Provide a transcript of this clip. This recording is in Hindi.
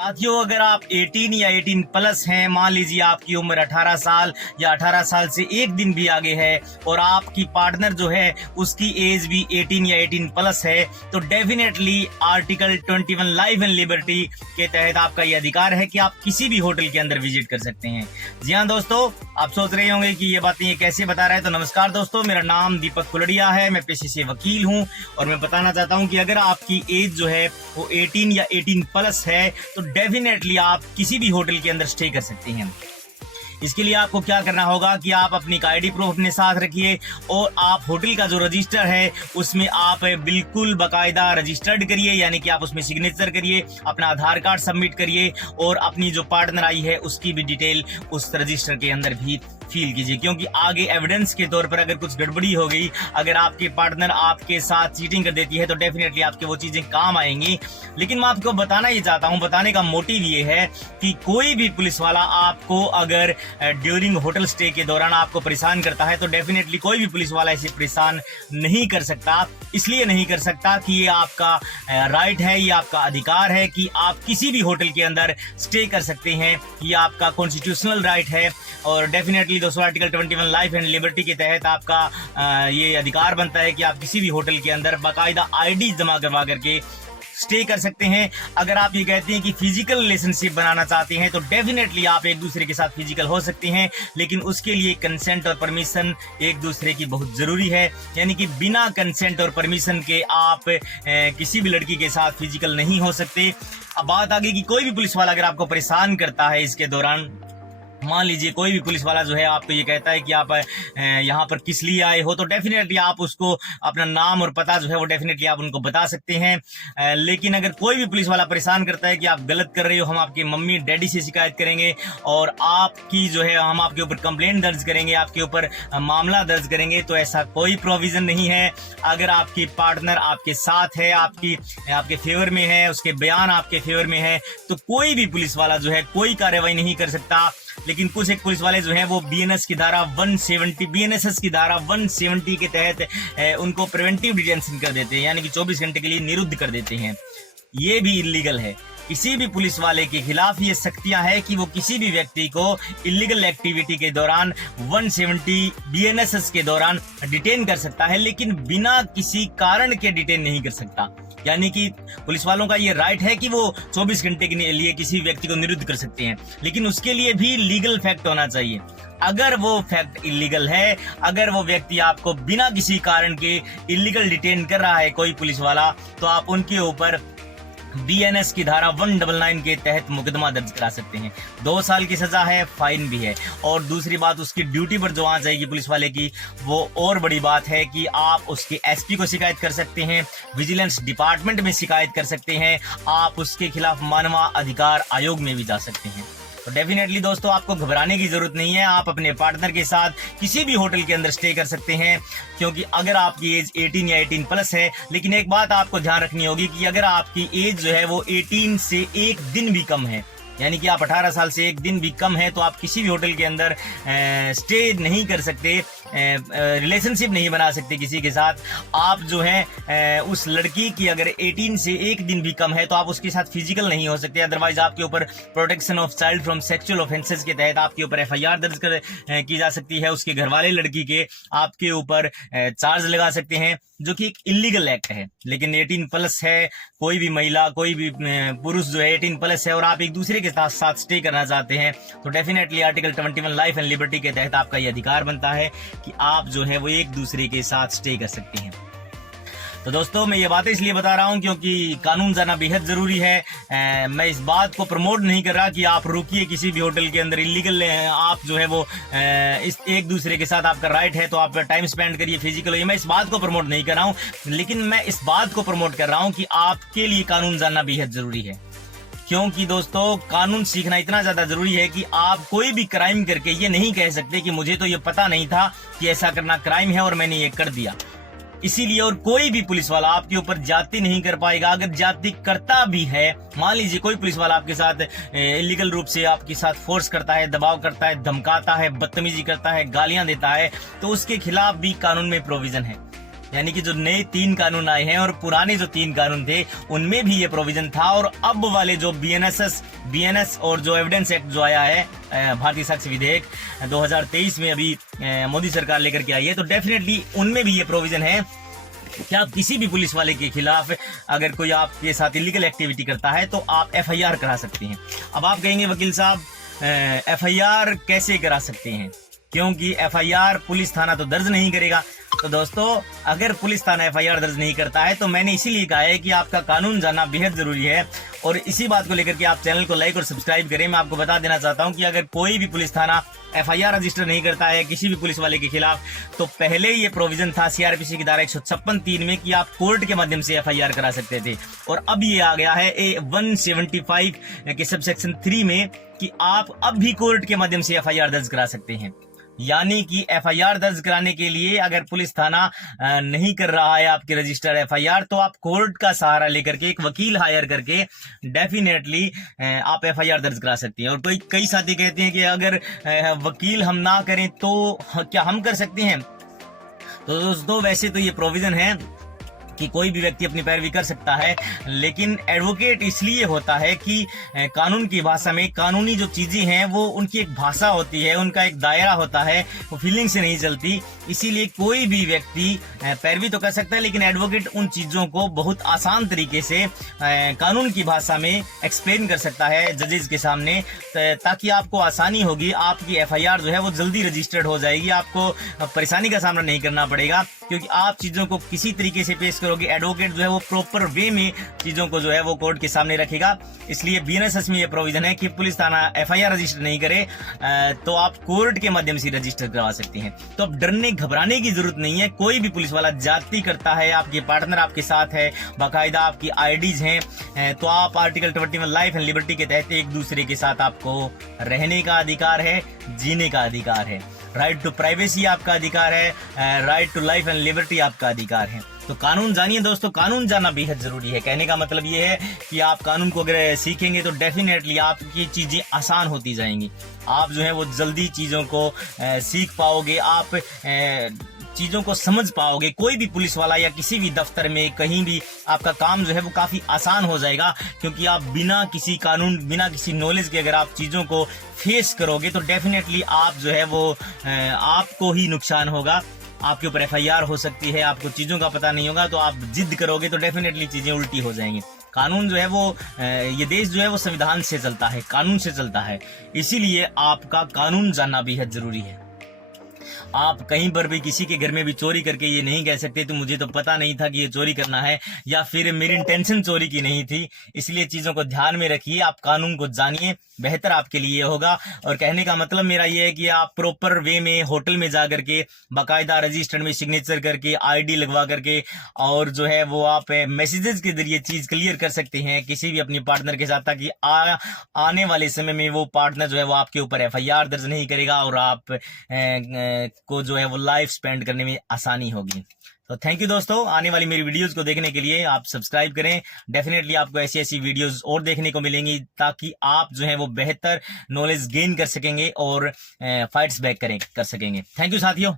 साथियों, अगर आप 18 या 18 प्लस हैं, मान लीजिए आपकी उम्र 18 साल या 18 साल से एक दिन भी आगे है और आपकी पार्टनर जो है उसकी एज भी 18 या 18 प्लस है, तो definitely article 21 life and liberty के तहत आपका ये अधिकार है कि आप किसी भी होटल के अंदर विजिट कर सकते हैं। जी हाँ दोस्तों, आप सोच रहे होंगे कि ये बातें ये कैसे बता रहा है। तो नमस्कार दोस्तों, मेरा नाम दीपक कुलड़िया है, मैं पेशे से वकील हूँ और मैं बताना चाहता हूँ कि अगर आपकी एज जो है वो 18 या 18 प्लस है तो डेफिनेटली आप किसी भी होटल के अंदर स्टे कर सकते हैं। इसके लिए आपको क्या करना होगा कि आप अपनी आईडी प्रूफ अपने साथ रखिए और आप होटल का जो रजिस्टर है उसमें आप बिल्कुल बाकायदा रजिस्टर्ड करिए, यानी कि आप उसमें सिग्नेचर करिए, अपना आधार कार्ड सबमिट करिए और अपनी जो पार्टनर आई है उसकी भी डिटेल उस रजिस्टर के अंदर भी फील कीजिए, क्योंकि आगे एविडेंस के तौर पर अगर कुछ गड़बड़ी हो गई, अगर आपके पार्टनर आपके साथ चीटिंग कर देती है तो डेफिनेटली आपके वो चीजें काम आएंगी। लेकिन मैं आपको बताना ये चाहता हूँ, बताने का मोटिव ये है कि कोई भी पुलिस वाला आपको अगर ड्यूरिंग होटल स्टे के दौरान आपको परेशान करता है तो डेफिनेटली कोई भी पुलिस वाला इसे परेशान नहीं कर सकता। इसलिए नहीं कर सकता कि ये आपका राइट है, ये आपका अधिकार है कि आप किसी भी होटल के अंदर स्टे कर सकते हैं, ये आपका कॉन्स्टिट्यूशनल राइट है। और डेफिनेटली दोस्तों आर्टिकल 21 लाइफ एंड लिबर्टी के तहत आपका ये अधिकार बनता है कि आप किसी भी होटल के अंदर बाकायदा आईडी जमा करवा करके स्टे कर सकते हैं। अगर आप ये कहते हैं कि फिजिकल रिलेशनशिप बनाना चाहते हैं तो डेफिनेटली आप एक दूसरे के साथ फिजिकल हो सकते हैं, लेकिन उसके लिए कंसेंट और परमिशन एक दूसरे की बहुत जरूरी है। यानी कि बिना कंसेंट और परमिशन के आप किसी भी लड़की के साथ फिजिकल नहीं हो सकते। अब बात आगे कि कोई भी पुलिस वाला अगर आपको परेशान करता है इसके दौरान, मान लीजिए कोई भी पुलिस वाला जो है आपको ये कहता है कि आप यहाँ पर किस लिए आए हो, तो डेफिनेटली आप उसको अपना नाम और पता जो है वो डेफिनेटली आप उनको बता सकते हैं। लेकिन अगर कोई भी पुलिस वाला परेशान करता है कि आप गलत कर रहे हो, हम आपके मम्मी डैडी से शिकायत करेंगे और आपकी जो है हम आपके ऊपर कंप्लेंट दर्ज करेंगे, आपके ऊपर मामला दर्ज करेंगे, तो ऐसा कोई प्रोविजन नहीं है। अगर आपकी पार्टनर आपके साथ है, आपके फेवर में है, उसके बयान आपके फेवर में है, तो कोई भी पुलिस वाला जो है कोई कार्रवाई नहीं कर सकता। लेकिन कुछ एक पुलिस वाले जो हैं वो बीएनएस की धारा 170 के तहत उनको प्रिवेंटिव डिटेंशन कर देते हैं, यानी कि 24 घंटे के लिए निरुद्ध कर देते हैं। ये भी इलीगल है। किसी भी पुलिस वाले के खिलाफ ये सख्तियां है कि वो किसी भी व्यक्ति को इलीगल एक्टिविटी के दौरान 170 बीएनएसएस के दौरान डिटेन कर सकता है, लेकिन बिना किसी कारण के डिटेन नहीं कर सकता। यानी कि पुलिस वालों का ये राइट है कि वो 24 घंटे के लिए किसी व्यक्ति को निरुद्ध कर सकते हैं, लेकिन उसके लिए भी लीगल फैक्ट होना चाहिए। अगर वो फैक्ट इलीगल है, अगर वो व्यक्ति आपको बिना किसी कारण के इलीगल डिटेन कर रहा है कोई पुलिस वाला, तो आप उनके ऊपर बीएनएस की धारा 199 के तहत मुकदमा दर्ज करा सकते हैं। 2 साल की सजा है, फाइन भी है। और दूसरी बात, उसकी ड्यूटी पर जो आ जाएगी पुलिस वाले की, वो और बड़ी बात है कि आप उसके एसपी को शिकायत कर सकते हैं, विजिलेंस डिपार्टमेंट में शिकायत कर सकते हैं, आप उसके खिलाफ मानवाधिकार आयोग में भी जा सकते हैं। तो डेफिनेटली दोस्तों आपको घबराने की जरूरत नहीं है, आप अपने पार्टनर के साथ किसी भी होटल के अंदर स्टे कर सकते हैं, क्योंकि अगर आपकी एज 18 या 18 प्लस है। लेकिन एक बात आपको ध्यान रखनी होगी कि अगर आपकी एज जो है वो 18 से एक दिन भी कम है, यानी कि आप 18 साल से एक दिन भी कम है, तो आप किसी भी होटल के अंदर स्टे नहीं कर सकते, रिलेशनशिप नहीं बना सकते किसी के साथ। आप जो है उस लड़की की अगर 18 से एक दिन भी कम है तो आप उसके साथ फिजिकल नहीं हो सकते। अदरवाइज आपके ऊपर protection of child from sexual offences के तहत आपके ऊपर एफआईआर दर्ज की जा सकती है। उसके घर वाले लड़की के आपके ऊपर चार्ज लगा सकते हैं, जो कि एक इलीगल एक्ट है। लेकिन 18 प्लस है, कोई भी महिला, कोई भी पुरुष जो है 18 प्लस है और आप एक दूसरे के साथ स्टे करना चाहते हैं, तो definitely article 21 life and liberty के तहत आपका ये अधिकार बनता है कि आप जो है वो एक दूसरे के साथ स्टे कर सकते हैं। तो दोस्तों मैं ये बातें इसलिए बता रहा हूँ क्योंकि कानून जाना बेहद जरूरी है। मैं इस बात को प्रमोट नहीं कर रहा कि आप रुकिए किसी भी होटल के अंदर, इलीगल आप जो है वो इस एक दूसरे के साथ आपका राइट है तो आप टाइम स्पेंड करिए, फिजिकल होइए। मैं इस बात को प्रमोट नहीं कर रहा हूँ, लेकिन मैं इस बात को प्रमोट कर रहा हूँ कि आपके लिए कानून जानना बेहद जरूरी है। क्योंकि दोस्तों कानून सीखना इतना ज्यादा जरूरी है कि आप कोई भी क्राइम करके ये नहीं कह सकते कि मुझे तो ये पता नहीं था कि ऐसा करना क्राइम है और मैंने ये कर दिया। इसीलिए और कोई भी पुलिस वाला आपके ऊपर जाति नहीं कर पाएगा। अगर जाति करता भी है, मान लीजिए कोई पुलिस वाला आपके साथ इलीगल रूप से आपके साथ फोर्स करता है, दबाव करता है, धमकाता है, बदतमीजी करता है, गालियां देता है, तो उसके खिलाफ भी कानून में प्रोविजन है। यानी कि जो नए 3 कानून आए हैं और पुराने जो 3 कानून थे उनमें भी ये प्रोविजन था, और अब वाले जो बीएनएस और जो एविडेंस एक्ट जो आया है, भारतीय साक्ष्य विधेयक 2023 में अभी मोदी सरकार लेकर के आई है, तो डेफिनेटली उनमें भी ये प्रोविजन है कि आप किसी भी पुलिस वाले के खिलाफ अगर कोई आपके साथ इलीगल एक्टिविटी करता है तो आप एफआईआर करा सकते हैं। अब आप कहेंगे वकील साहब एफआईआर कैसे करा सकते हैं, क्योंकि एफआईआर पुलिस थाना तो दर्ज नहीं करेगा। तो दोस्तों, अगर पुलिस थाना एफआईआर दर्ज नहीं करता है तो मैंने इसीलिए कहा है कि आपका कानून जानना बेहद जरूरी है, और इसी बात को लेकर के आप चैनल को लाइक और सब्सक्राइब करें। मैं आपको बता देना चाहता हूं कि अगर कोई भी पुलिस थाना एफआईआर रजिस्टर नहीं करता है किसी भी पुलिस वाले के खिलाफ, तो पहले ये प्रोविजन था सीआरपीसी की धारा 156(3) में कि आप कोर्ट के माध्यम से एफआईआर करा सकते थे, और अब ये आ गया है 175 के सबसेक्शन 3 में कि आप अब भी कोर्ट के माध्यम से एफआईआर दर्ज करा सकते हैं। यानी कि एफआईआर दर्ज कराने के लिए अगर पुलिस थाना नहीं कर रहा है आपके रजिस्टर एफआईआर, तो आप कोर्ट का सहारा लेकर के एक वकील हायर करके डेफिनेटली आप एफआईआर दर्ज करा सकते हैं। और कई साथी कहते हैं कि अगर वकील हम ना करें तो क्या हम कर सकते हैं? तो दोस्तों, वैसे तो ये प्रोविजन है कि कोई भी व्यक्ति अपनी पैरवी कर सकता है, लेकिन एडवोकेट इसलिए होता है कि कानून की भाषा में कानूनी जो चीजें हैं वो उनकी एक भाषा होती है, उनका एक दायरा होता है, वो फीलिंग से नहीं चलती। इसीलिए कोई भी व्यक्ति पैरवी तो कर सकता है, लेकिन एडवोकेट उन चीजों को बहुत आसान तरीके से कानून की भाषा में एक्सप्लेन कर सकता है जजेस के सामने, ताकि आपको आसानी होगी, आपकी एफआईआर जो है वो जल्दी रजिस्टर्ड हो जाएगी, आपको परेशानी का सामना नहीं करना पड़ेगा, क्योंकि आप चीजों को किसी तरीके से पेश करोगे। एडवोकेट जो है वो प्रॉपर वे में चीजों को जो है वो कोर्ट के सामने रखेगा। इसलिए बीएनएस में ये प्रोविजन है कि पुलिस थाना एफआईआर रजिस्टर नहीं करे तो आप कोर्ट के माध्यम से रजिस्टर करवा सकते हैं। तो अब डरने घबराने की जरूरत नहीं है। कोई भी पुलिस वाला जाति करता है, आपके पार्टनर आपके साथ है, बाकायदा आपकी आईडीज हैं, तो आप आर्टिकल 21 लाइफ एंड लिबर्टी के तहत एक दूसरे के साथ आपको रहने का अधिकार है, जीने का अधिकार है। राइट टू प्राइवेसी आपका अधिकार है, right to life and liberty आपका अधिकार है। तो कानून जानिए दोस्तों, कानून जानना बेहद जरूरी है। कहने का मतलब ये है कि आप कानून को अगर सीखेंगे तो डेफिनेटली आपकी चीजें आसान होती जाएंगी। आप जो है वो जल्दी चीजों को सीख पाओगे, आप चीजों को समझ पाओगे। कोई भी पुलिस वाला या किसी भी दफ्तर में कहीं भी आपका काम जो है वो काफी आसान हो जाएगा, क्योंकि आप बिना किसी कानून, बिना किसी नॉलेज के अगर आप चीजों को फेस करोगे तो डेफिनेटली आप जो है वो आपको ही नुकसान होगा। आपके ऊपर एफआईआर हो सकती है, आपको चीजों का पता नहीं होगा, तो आप जिद करोगे तो डेफिनेटली चीजें उल्टी हो जाएंगी। कानून जो है वो ये देश जो है वो संविधान से चलता है, कानून से चलता है, इसीलिए आपका कानून जानना बेहद जरूरी है। आप कहीं पर भी किसी के घर में भी चोरी करके ये नहीं कह सकते तो मुझे तो पता नहीं था कि ये चोरी करना है, या फिर मेरी इंटेंशन चोरी की नहीं थी। इसलिए चीजों को ध्यान में रखिए, आप कानून को जानिए, बेहतर आपके लिए होगा। और कहने का मतलब मेरा ये है कि आप प्रॉपर वे में होटल में जा करके बाकायदा रजिस्टर में सिग्नेचर करके आईडी लगवा करके और जो है वो आप मैसेजेस के जरिए चीज क्लियर कर सकते हैं किसी भी अपनी पार्टनर के साथ, ताकि आने वाले समय में वो पार्टनर जो है वो आपके ऊपर एफआईआर दर्ज नहीं करेगा और आप को जो है वो लाइफ स्पेंड करने में आसानी होगी। तो थैंक यू दोस्तों, आने वाली मेरी वीडियोस को देखने के लिए आप सब्सक्राइब करें। डेफिनेटली आपको ऐसी ऐसी वीडियोस और देखने को मिलेंगी, ताकि आप जो है वो बेहतर नॉलेज गेन कर सकेंगे और फाइट्स बैक कर सकेंगे। थैंक यू साथियों।